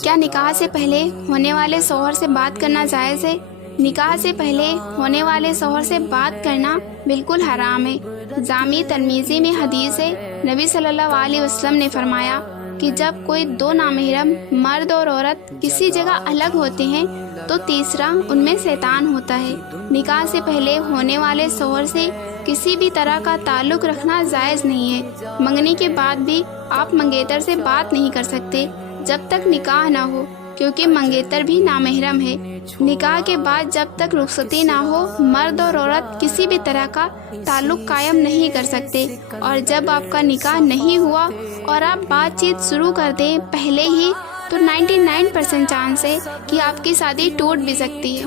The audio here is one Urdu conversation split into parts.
کیا نکاح سے پہلے ہونے والے شوہر سے بات کرنا جائز ہے؟ نکاح سے پہلے ہونے والے شوہر سے بات کرنا بالکل حرام ہے۔ جامع ترمذی میں حدیث ہے، نبی صلی اللہ علیہ وسلم نے فرمایا کہ جب کوئی دو نامحرم مرد اور عورت کسی جگہ الگ ہوتے ہیں تو تیسرا ان میں شیطان ہوتا ہے۔ نکاح سے پہلے ہونے والے شوہر سے کسی بھی طرح کا تعلق رکھنا جائز نہیں ہے۔ منگنی کے بعد بھی آپ منگیتر سے بات نہیں کر سکتے جب تک نکاح نہ ہو، کیونکہ منگیتر بھی نامحرم ہے۔ نکاح کے بعد جب تک رخصتی نہ ہو، مرد اور عورت کسی بھی طرح کا تعلق قائم نہیں کر سکتے، اور جب آپ کا نکاح نہیں ہوا اور آپ بات چیت شروع کر دیں پہلے ہی تو 99% چانس ہے کہ آپ کی شادی ٹوٹ بھی سکتی ہے۔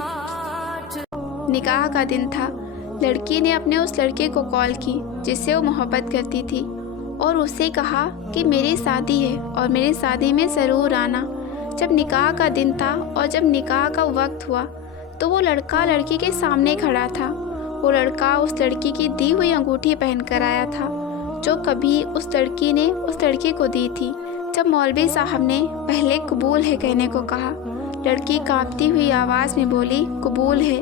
نکاح کا دن تھا۔ لڑکی نے اپنے اس لڑکے کو کال کی جس سے وہ محبت کرتی تھی اور اس سے کہا کہ میری شادی ہے اور میری شادی میں ضرور آنا۔ جب نکاح کا دن تھا اور جب نکاح کا وقت ہوا تو وہ لڑکا لڑکی کے سامنے کھڑا تھا۔ وہ لڑکا اس لڑکی کی دی ہوئی انگوٹھی پہن کر آیا تھا جو کبھی اس لڑکی نے اس لڑکی کو دی تھی۔ جب مولوی صاحب نے پہلے قبول ہے کہنے کو کہا، لڑکی کانپتی ہوئی آواز میں بولی قبول ہے۔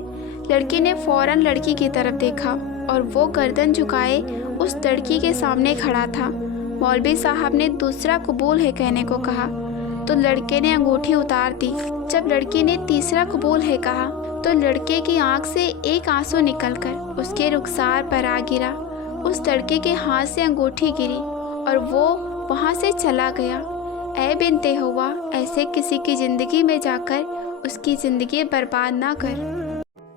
لڑکی نے فوراً لڑکی کی طرف دیکھا اور وہ گردن جھکائے اس لڑکی کے سامنے کھڑا تھا۔ مولوی صاحب نے دوسرا قبول ہے کہنے کو کہا تو لڑکے نے انگوٹھی اتار دی۔ جب لڑکی نے تیسرا قبول ہے کہا تو لڑکے کی آنکھ سے ایک آنسو نکل کر اس کے رخسار پر آ گرا۔ اس لڑکے کے ہاتھ سے انگوٹھی گری اور وہ وہاں سے چلا گیا۔ اے بنت ہوا، ایسے کسی کی زندگی میں جا کر اس کی زندگی برباد نہ کر۔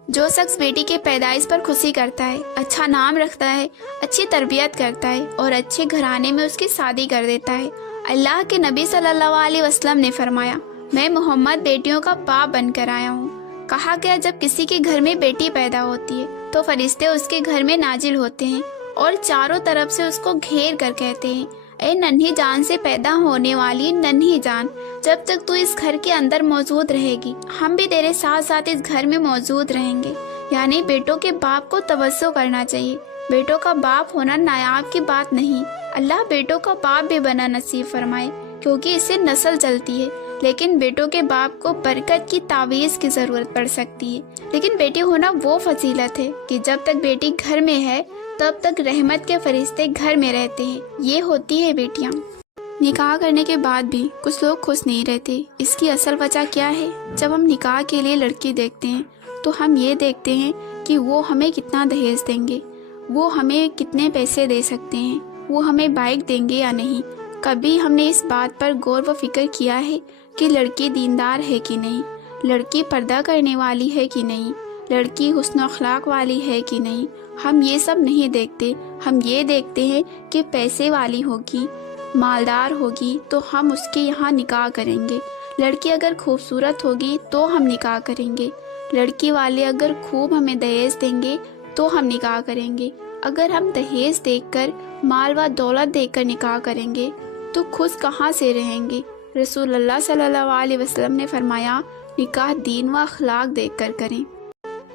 جو شخص بیٹی کے پیدائش پر خوشی کرتا ہے، اچھا نام رکھتا ہے، اچھی تربیت کرتا ہے اور اچھے گھرانے میں اس کی شادی کر دیتا ہے، اللہ کے نبی صلی اللہ علیہ وسلم نے فرمایا میں محمد بیٹیوں کا باپ بن کر آیا ہوں۔ کہا گیا جب کسی کے گھر میں بیٹی پیدا ہوتی ہے تو فرشتے اس کے گھر میں نازل ہوتے ہیں اور چاروں طرف سے اس کو گھیر کر کہتے ہیں اے ننھی جان سے پیدا ہونے والی ننھی جان، جب تک تو اس گھر کے اندر موجود رہے گی ہم بھی تیرے ساتھ ساتھ اس گھر میں موجود رہیں گے۔ یعنی بیٹوں کے باپ کو توجہ کرنا چاہیے۔ بیٹوں کا باپ ہونا نایاب کی بات نہیں، اللہ بیٹوں کا باپ بھی بنا نصیب فرمائے کیونکہ اس سے نسل چلتی ہے، لیکن بیٹوں کے باپ کو برکت کی تعویذ کی ضرورت پڑ سکتی ہے۔ لیکن بیٹی ہونا وہ فضیلت ہے کہ جب تک بیٹی گھر میں ہے تب تک رحمت کے فرشتے گھر میں رہتے ہیں، یہ ہوتی ہے بیٹیاں۔ نکاح کرنے کے بعد بھی کچھ لوگ خوش نہیں رہتے، اس کی اصل وجہ کیا ہے؟ جب ہم نکاح کے لیے لڑکی دیکھتے ہیں تو ہم یہ دیکھتے ہیں کہ وہ ہمیں کتنا دہیج دیں گے، وہ ہمیں کتنے پیسے دے سکتے ہیں، وہ ہمیں بائک دیں گے یا نہیں۔ کبھی ہم نے اس بات پر غور و فکر کیا ہے کہ لڑکی دیندار ہے کہ نہیں، لڑکی پردہ کرنے والی ہے کہ نہیں، لڑکی حسن و اخلاق والی ہے کہ نہیں؟ ہم یہ سب نہیں دیکھتے، ہم یہ دیکھتے ہیں کہ پیسے والی ہوگی، مالدار ہوگی تو ہم اس کے یہاں نکاح کریں گے، لڑکی اگر خوبصورت ہوگی تو ہم نکاح کریں گے، لڑکی والے اگر خوب ہمیں دہیج دیں گے تو ہم نکاح کریں گے۔ اگر ہم دہیج دیکھ کر، مال و دولت دیکھ کر نکاح کریں گے تو خوش کہاں سے رہیں گے؟ رسول اللہ صلی اللہ علیہ وسلم نے فرمایا نکاح دین و اخلاق دیکھ کر کریں۔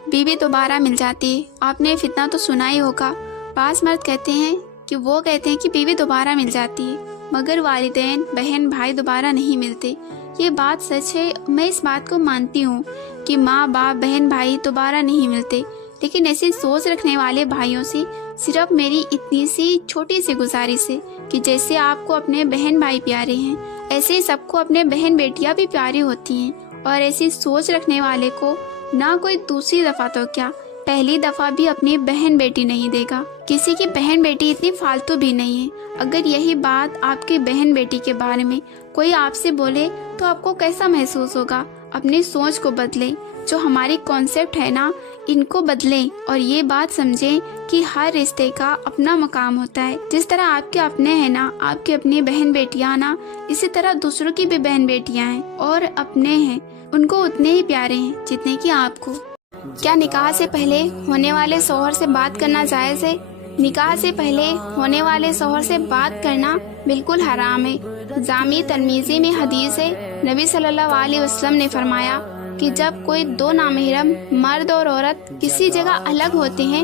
بیوی دوبارہ مل جاتی ہے، آپ نے فتنہ تو سنا ہی ہوگا، بعض مرد کہتے ہیں کہ بیوی دوبارہ مل جاتی ہے مگر والدین بہن بھائی دوبارہ نہیں ملتے۔ یہ بات سچ ہے، میں اس بات کو مانتی ہوں کہ ماں باپ بہن بھائی دوبارہ نہیں ملتے، لیکن ایسی سوچ رکھنے والے بھائیوں سے صرف میری اتنی سی چھوٹی سی گزارش ہے کہ جیسے آپ کو اپنے بہن بھائی پیارے ہیں ایسے ہی سب کو اپنے بہن بیٹیاں بھی پیاری ہوتی ہیں، اور ایسی سوچ رکھنے والے کو نہ کوئی دوسری دفعہ تو کیا پہلی دفعہ بھی اپنی بہن بیٹی نہیں دے گا۔ کسی کی بہن بیٹی اتنی فالتو بھی نہیں ہے۔ اگر یہی بات آپ کی بہن بیٹی کے بارے میں کوئی آپ سے بولے تو آپ کو کیسا محسوس ہوگا؟ اپنی سوچ کو بدلیں، جو ہماری کانسیپٹ ہے نا ان کو بدلیں اور یہ بات سمجھیں کہ ہر رشتے کا اپنا مقام ہوتا ہے۔ جس طرح آپ کے اپنے ہیں نا، آپ کی اپنی بہن بیٹیاں نا، اسی طرح دوسروں کی بھی بہن بیٹیاں ہیں اور اپنے ہیں، ان کو اتنے ہی پیارے ہیں جتنے کہ آپ کو۔ کیا نکاح سے پہلے ہونے والے شوہر سے بات کرنا جائز ہے؟ نکاح سے پہلے ہونے والے شوہر سے بات کرنا بالکل حرام ہے۔ جامع ترمذی میں حدیث ہے، نبی صلی اللہ علیہ وسلم نے فرمایا کہ جب کوئی دو نامحرم مرد اور عورت کسی جگہ الگ ہوتے ہیں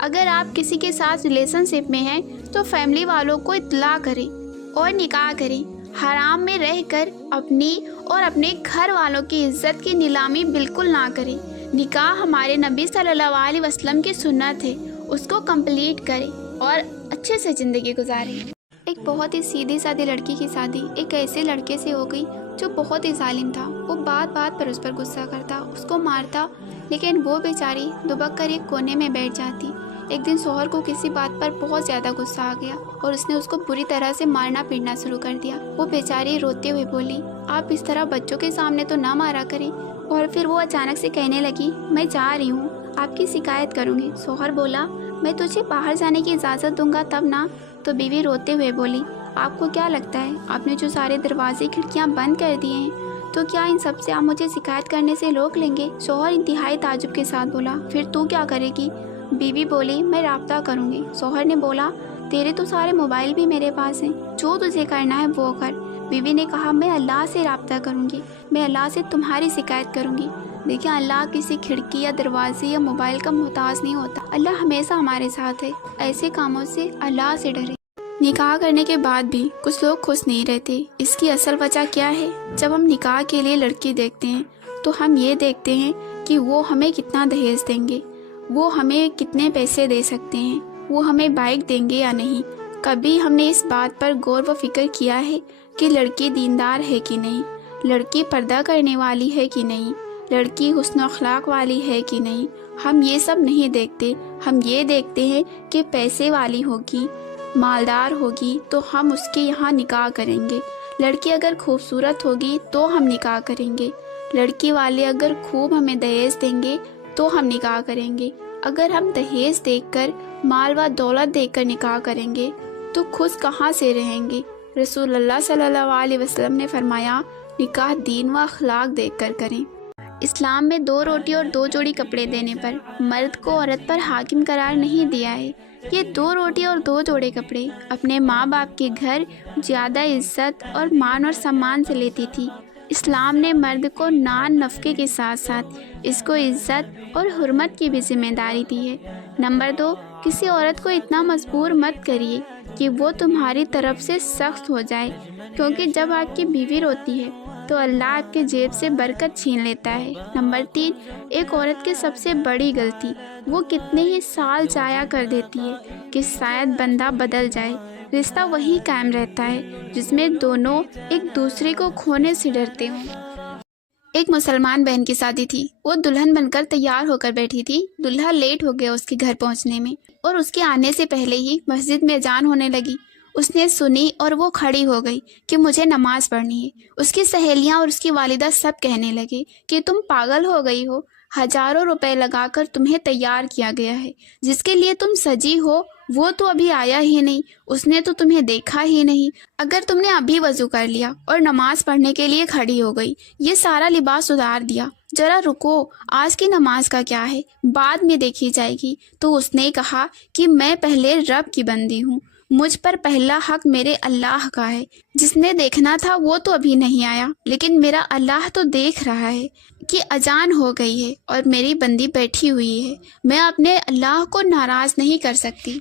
اگر آپ کسی کے ساتھ ریلیشن شپ میں ہیں تو فیملی والوں کو اطلاع کریں اور نکاح کریں۔ حرام میں رہ کر اپنی اور اپنے گھر والوں کی عزت کی نیلامی بالکل نہ کریں۔ نکاح ہمارے نبی صلی اللہ علیہ وسلم کی سنت ہے، اس کو کمپلیٹ کریں اور اچھے سے زندگی گزاریں۔ ایک بہت ہی سیدھی سادی لڑکی کی شادی ایک ایسے لڑکے سے ہو گئی جو بہت ہی ظالم تھا۔ وہ بات بات پر اس پر غصہ کرتا، اس کو مارتا، لیکن وہ بیچاری دبک کر ایک کونے میں بیٹھ جاتی۔ ایک دن شوہر کو کسی بات پر بہت زیادہ غصہ آ گیا اور اس نے اس کو بری طرح سے مارنا پیٹنا شروع کر دیا۔ وہ بیچاری روتے ہوئے بولی، آپ اس طرح بچوں کے سامنے تو نہ مارا کریں۔ اور پھر وہ اچانک سے کہنے لگی، میں جا رہی ہوں، آپ کی شکایت کروں گی۔ شوہر بولا، میں تجھے باہر جانے کی اجازت دوں گا تب نا۔ تو بیوی روتے ہوئے بولی، آپ کو کیا لگتا ہے آپ نے جو سارے دروازے کھڑکیاں بند کر دیے ہیں تو کیا ان سب سے آپ مجھے شکایت کرنے سے روک لیں گے؟ شوہر انتہائی تعجب کے ساتھ بولا، پھر تو کیا کرے گی؟ بیوی بولی، میں رابطہ کروں گی۔ شوہر نے بولا، تیرے تو سارے موبائل بھی میرے پاس ہیں، جو تجھے کرنا ہے وہ کر۔ بیوی نے کہا، میں اللہ سے رابطہ کروں گی، میں اللہ سے تمہاری شکایت کروں گی۔ دیکھیں، اللہ کسی کھڑکی یا دروازے یا موبائل کا محتاج نہیں ہوتا، اللہ ہمیشہ ہمارے ساتھ ہے۔ ایسے کاموں سے اللہ سے ڈرے۔ نکاح کرنے کے بعد بھی کچھ لوگ خوش نہیں رہتے، اس کی اصل وجہ کیا ہے؟ جب ہم نکاح کے لیے لڑکی دیکھتے ہیں تو ہم یہ دیکھتے ہیں کہ وہ ہمیں کتنا دہیج دیں گے، وہ ہمیں کتنے پیسے دے سکتے ہیں، وہ ہمیں بائک دیں گے یا نہیں۔ کبھی ہم نے اس بات پر غور و فکر کیا ہے کہ لڑکی دیندار ہے کہ نہیں، لڑکی پردہ کرنے والی ہے کہ نہیں، لڑکی حسن و اخلاق والی ہے کہ نہیں؟ ہم یہ سب نہیں دیکھتے، ہم یہ دیکھتے ہیں کہ پیسے والی ہوگی، مالدار ہوگی تو ہم اس کے یہاں نکاح کریں گے، لڑکی اگر خوبصورت ہوگی تو ہم نکاح کریں گے، لڑکی والے اگر خوب ہمیں دہیج دیں گے تو ہم نکاح کریں گے۔ اگر ہم دہیج دیکھ کر، مال و دولت دیکھ کر نکاح کریں گے تو خوش کہاں سے رہیں گے؟ رسول اللہ صلی اللہ علیہ وسلم نے فرمایا، نکاح دین و اخلاق دیکھ کر کریں۔ اسلام میں 2 روٹی اور 2 جوڑی کپڑے دینے پر مرد کو عورت پر حاکم قرار نہیں دیا ہے۔ یہ 2 روٹی اور 2 جوڑے کپڑے اپنے ماں باپ کے گھر زیادہ عزت اور مان اور سمان سے لیتی تھی۔ اسلام نے مرد کو نان نفقے کے ساتھ ساتھ اس کو عزت اور حرمت کی بھی ذمہ داری دی ہے۔ نمبر 2، کسی عورت کو اتنا مجبور مت کریے کہ وہ تمہاری طرف سے سخت ہو جائے، کیونکہ جب آپ کی بیوی روتی ہے تو اللہ آپ کے جیب سے برکت چھین لیتا ہے۔ نمبر 3، ایک عورت کی سب سے بڑی غلطی وہ کتنے ہی سال ضائع کر دیتی ہے کہ شاید بندہ بدل جائے۔ رشتہ وہی قائم رہتا ہے جس میں دونوں ایک دوسرے کو کھونے سے ڈرتے ہوں۔ ایک مسلمان بہن کی شادی تھی، وہ دلہن بن کر تیار ہو کر بیٹھی تھی۔ دلہا لیٹ ہو گیا اس کے گھر پہنچنے میں، اور اس کے آنے سے پہلے ہی مسجد میں اذان ہونے لگی۔ اس نے سنی اور وہ کھڑی ہو گئی کہ مجھے نماز پڑھنی ہے۔ اس کی سہیلیاں اور اس کی والدہ سب کہنے لگے کہ تم پاگل ہو گئی ہو، ہزاروں روپے لگا کر تمہیں تیار کیا گیا ہے، جس کے لیے تم سجی ہو وہ تو ابھی آیا ہی نہیں، اس نے تو تمہیں دیکھا ہی نہیں۔ اگر تم نے ابھی وضو کر لیا اور نماز پڑھنے کے لیے کھڑی ہو گئی، یہ سارا لباس اتار دیا، ذرا رکو، آج کی نماز کا کیا ہے، بعد میں دیکھی جائے گی۔ تو اس نے کہا کہ میں پہلے رب کی بندی ہوں، مجھ پر پہلا حق میرے اللہ کا ہے، جس نے دیکھنا تھا وہ تو ابھی نہیں آیا، لیکن میرا اللہ تو دیکھ رہا ہے کہ اذان ہو گئی ہے اور میری بندی بیٹھی ہوئی ہے، میں اپنے اللہ کو ناراض نہیں کر سکتی۔